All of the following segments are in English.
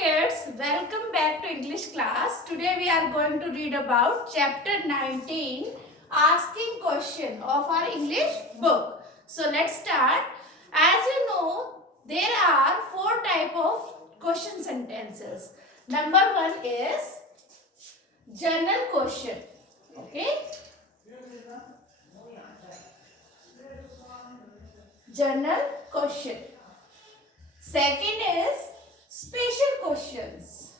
kids, welcome back to English class. Today we are going to read about chapter 19, asking question of our English book. So let's start. As you know, there are four type of question sentences. Number one is general question. Okay? General question. Second is special questions.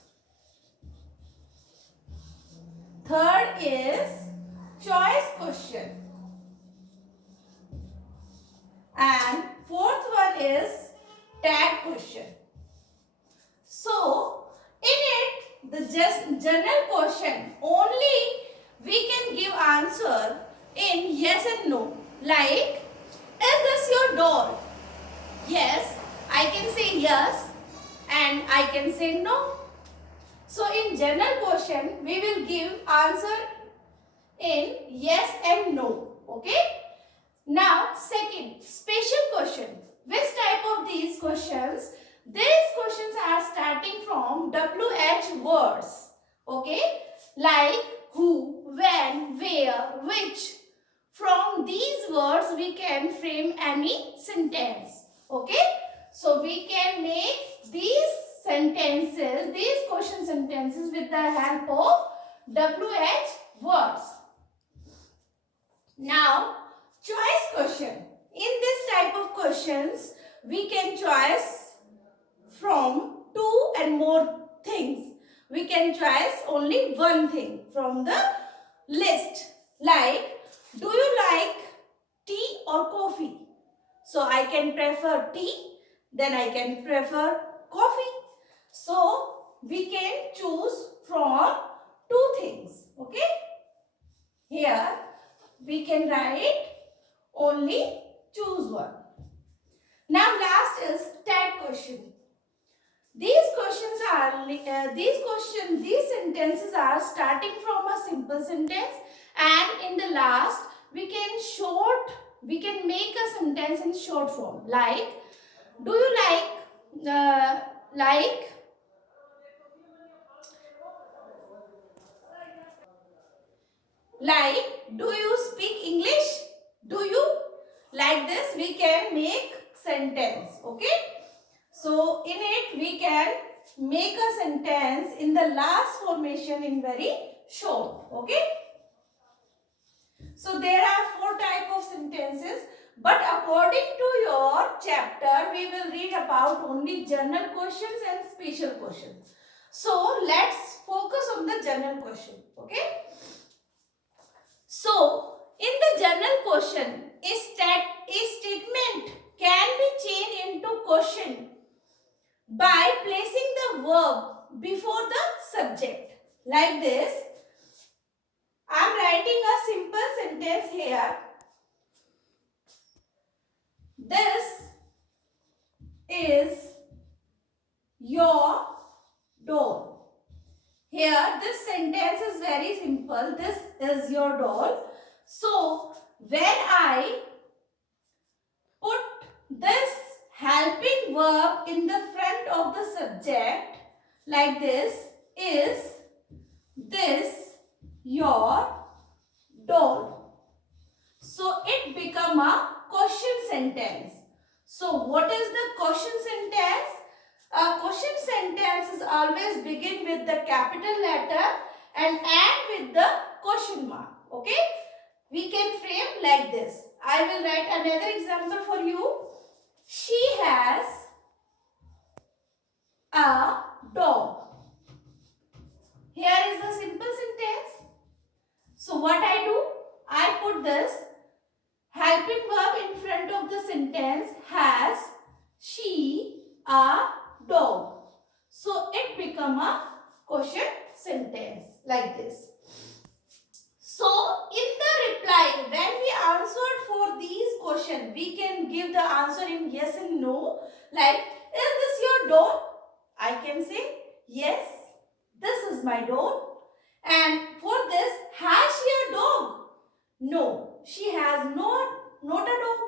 Third is choice question. And fourth one is tag question. So, in it, the just general question, only we can give answer in yes and no. Like, is this your doll? Yes, I can say yes and I can say no. So in general question, we will give answer in yes and no. Okay. Now second, special question. Which type of these questions? These questions are starting from WH words. Okay. Like who, when, where, which. From these words we can frame any sentence. Okay. So we can make these sentences, these question sentences with the help of WH words. Now, choice question. In this type of questions, we can choose from two and more things. We can choose only one thing from the list. Like, do you like tea or coffee? So, I can prefer tea, then I can prefer coffee. So, we can choose from two things. Okay? Here, we can write only choose one. Now last is tag question. These sentences are starting from a simple sentence, and in the last we can make a sentence in short form. Like, do you like do you speak English? Do you? Like this we can make sentence. Okay. So in it we can make a sentence in the last formation in very short. Okay. So there are four type of sentences, but according to your chapter we will read about only general questions and special questions. So let's focus on the general question. Okay. So in the general question, a statement can be changed into question by placing the verb before the subject. Like this, I am writing a simple sentence here. This is your doll. Here, this sentence is very simple. This is your doll. So, when I put this helping verb in the front of the subject, like this, is this your doll? So it become a question sentence. So what is the question sentence? A question sentence is always begin with the capital letter and end with the question mark. Okay? We can frame like this. I will write another example for you. She has a dog. Here is a simple sentence. So what I do? I put this helping verb in front of the sentence. Has she a dog? So it become a question sentence like this. So in the reply, when we answered for these questions, we can give the answer in yes and no. Like, is this your doll? I can say yes, this is my doll. And for this, has she a dog? No, she has not a dog.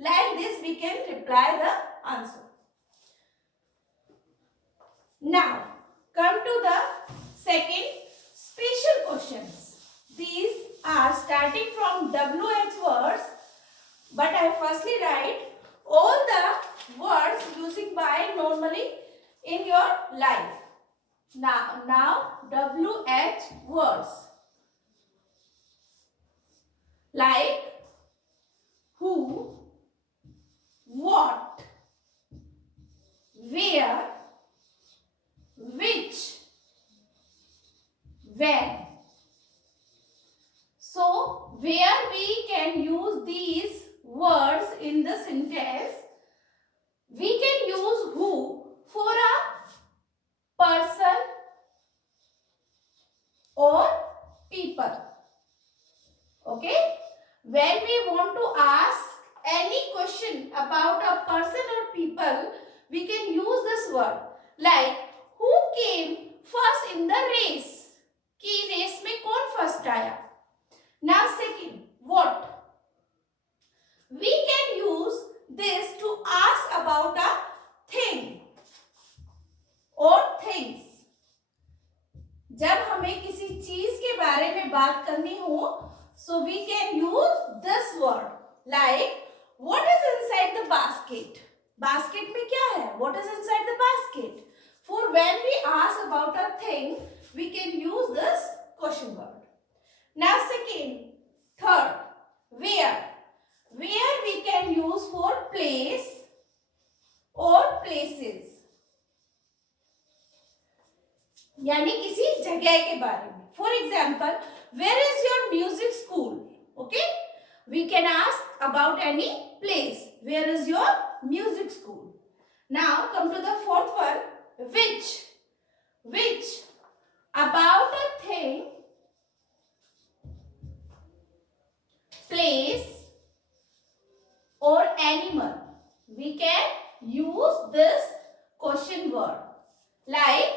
Like this, we can reply the answer. Now come to the second special questions. These are starting from WH words, but I firstly write all the words using by normally in your life. Now WH words like who, what, where, which, when. So where we can use these words in the sentence, we can use who for a person or people. Okay, when we want to ask any question about a person or people, we can use this word like who came first in the race, कि race में कौन first आया. Now second, what, we can use this to ask about a thing or things. जब हमें किसी चीज के बारे में बात करनी हो, so we can use this word like what is inside the basket. Basket में क्या है? What is inside the basket? For when we ask about a thing, we can use this question word. Now second, third, where. Where we can use for place or places. यानी किसी जगह के बारे में. For example, where is your music school? Okay, we can ask about any place. Where is your music school? Now come to the fourth one, which. Which, about a thing, place or animal. We can use this question word like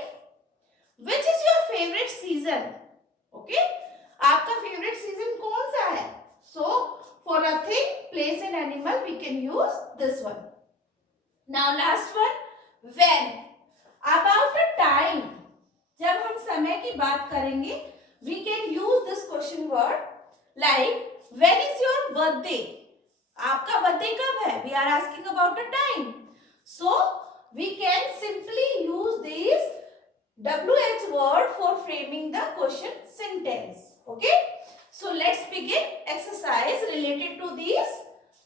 which is your favorite season. Okay, आपका favorite season कौन सा है? So for a thing, place and animal we can use this one. Now last one, when. About a time. जब हम समय की बात करेंगे, we can use this question word like when is your birthday. आपका बर्थडे कब है? We are asking about a time. So we can simply use these WH word for framing the question sentence. Okay, so let's begin exercise related to these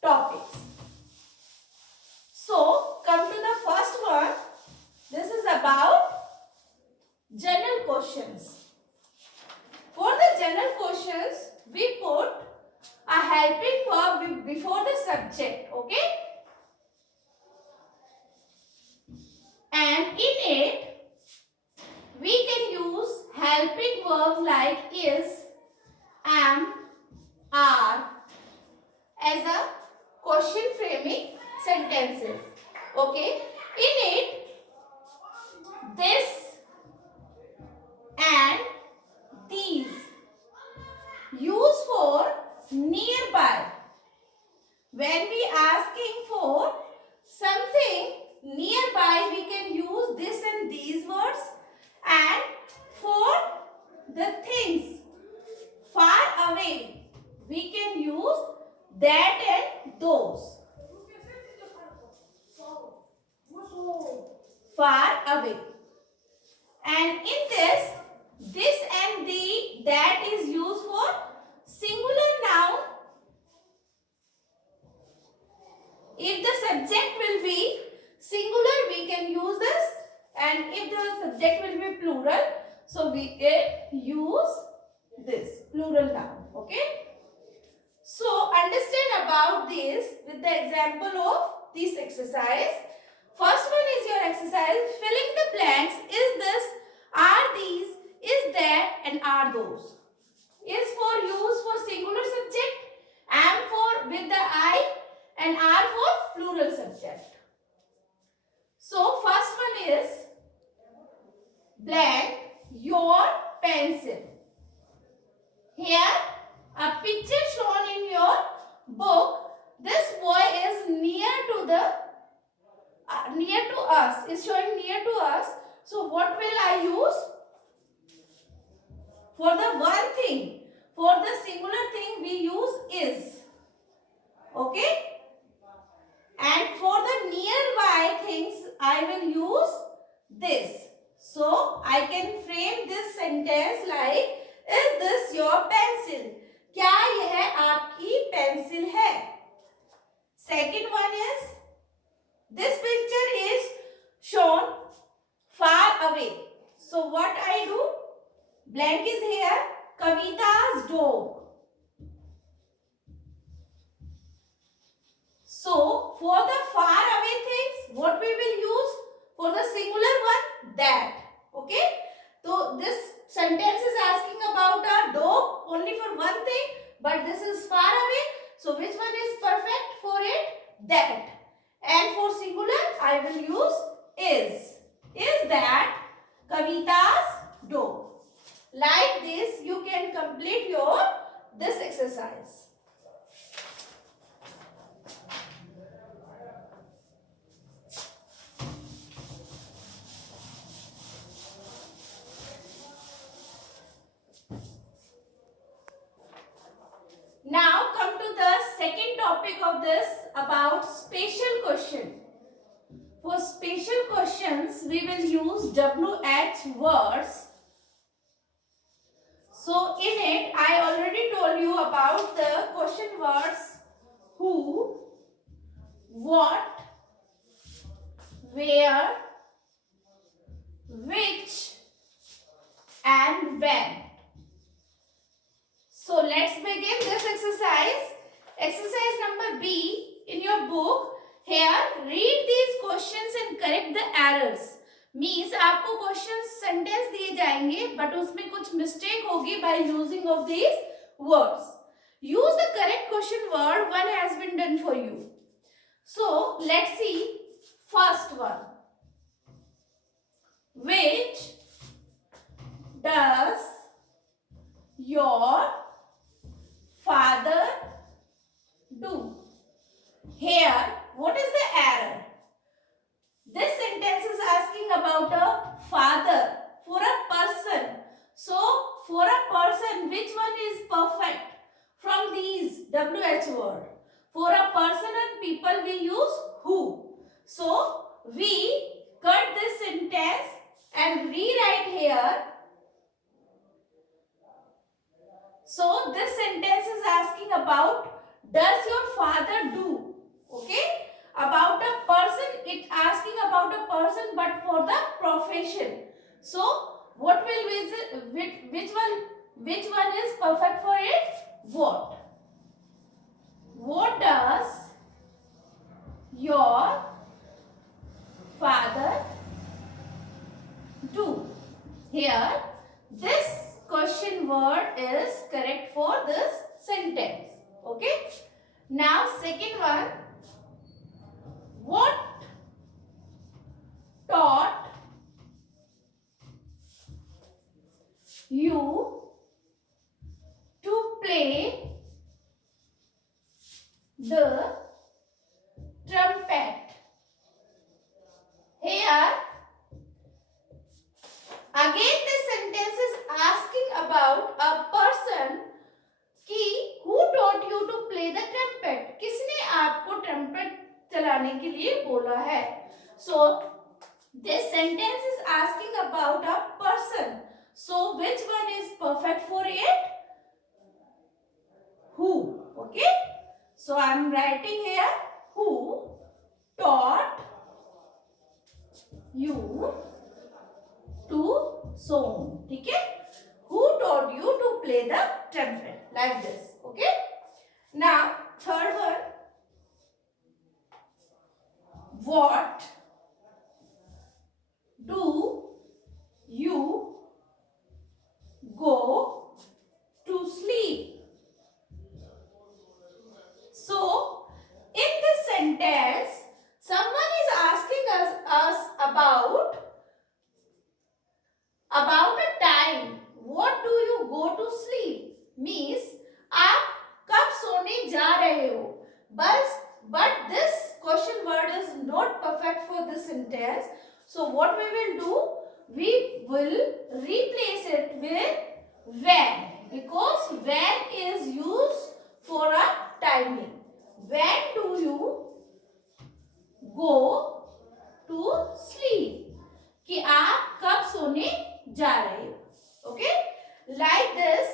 topics. So come to the first one. This is about general questions. For the general questions, we put a helping verb before the subject. Okay, and in it we can use helping verbs like is, am, are as a question framing sentences. Okay, in it this and these use for nearby. When we asking for something nearby, we can use this and these words, and for the things far away we can use that and those. Far away. And in this and the, that is used for singular noun. If the subject will be singular, we can use this, and if the subject will be plural, so we can use this plural noun. Okay, so understand about this with the example of this exercise. First one is your exercise, filling the blanks. Is this, are these, is that, and are those. Is for use for singular subject, am for with the I, and are for plural subject. So first one is blank, your pencil. Here a picture shown in your book. This boy is near to us, is showing near to us. So what For the one thing, for the singular thing we use is. Okay? And for the nearby things I will use this. So I can frame this sentence like, is this your pencil? क्या यह आपकी pencil है? Second one is, this picture is shown far away. So what I do? Blank is here. Kavita's dog. So for the far away things, what we will use? For the singular one, that. Okay? So this sentence is asking about a dog only for one thing, but this is far away. So which one is perfect for it? That. And for singular, I will use is. Is that Kavita's dog? Like this, you can complete your this exercise. Now come to the second topic of this about special question. For special questions, we will use WH words. So in it, I already told you about the question words who, what, where, which, and when. So let's begin this exercise. Exercise number B in your book. Here, read these questions and correct the errors. Means आपको questions sentence दिए जाएंगे, but उसमें कुछ mistake होगी by using of these words. Use the correct question word. One has been done for you. So let's see first one. Which does your father do? Here, what is the error? This sentence is asking about a father for a person. So, for a person, which one is perfect from these WH word? For a person and people, we use who. So, we cut this sentence and rewrite here. So, this sentence is asking about, does your father do? Okay? About a person, it asking about a person but for the profession. So, what will be, which one is perfect for it? What? What does your father do? Here, this question word is correct for this sentence. Okay? Now, second one. What taught you to play the trumpet? Here, again this sentence is asking about a person कि who taught you to play the trumpet? किसने आपको trumpet चलाने के लिए बोला है? So this sentence is asking about a person. So which one is perfect for it? Who? Okay. So I am writing here who taught you to song. ठीक है? Who taught you to play the trumpet? Like this. Okay. Now third one. What do you go to sleep? So, in this sentence, someone is asking us about a time. What do you go to sleep? Means, आप कब सोने जा रहे हो? But this question word is not perfect for this sentence. So what we will do? We will replace it with When, because when is used for a timing. When do you go to sleep? कि आप कब सोने जा रहे हो. Okay, like this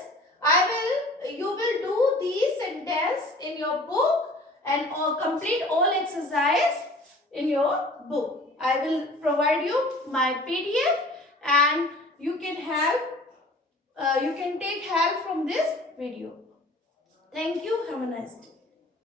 you will do these sentence in your book and complete all exercise in your book. I will provide you my PDF and you can take help from this video. Thank you. Have a nice day.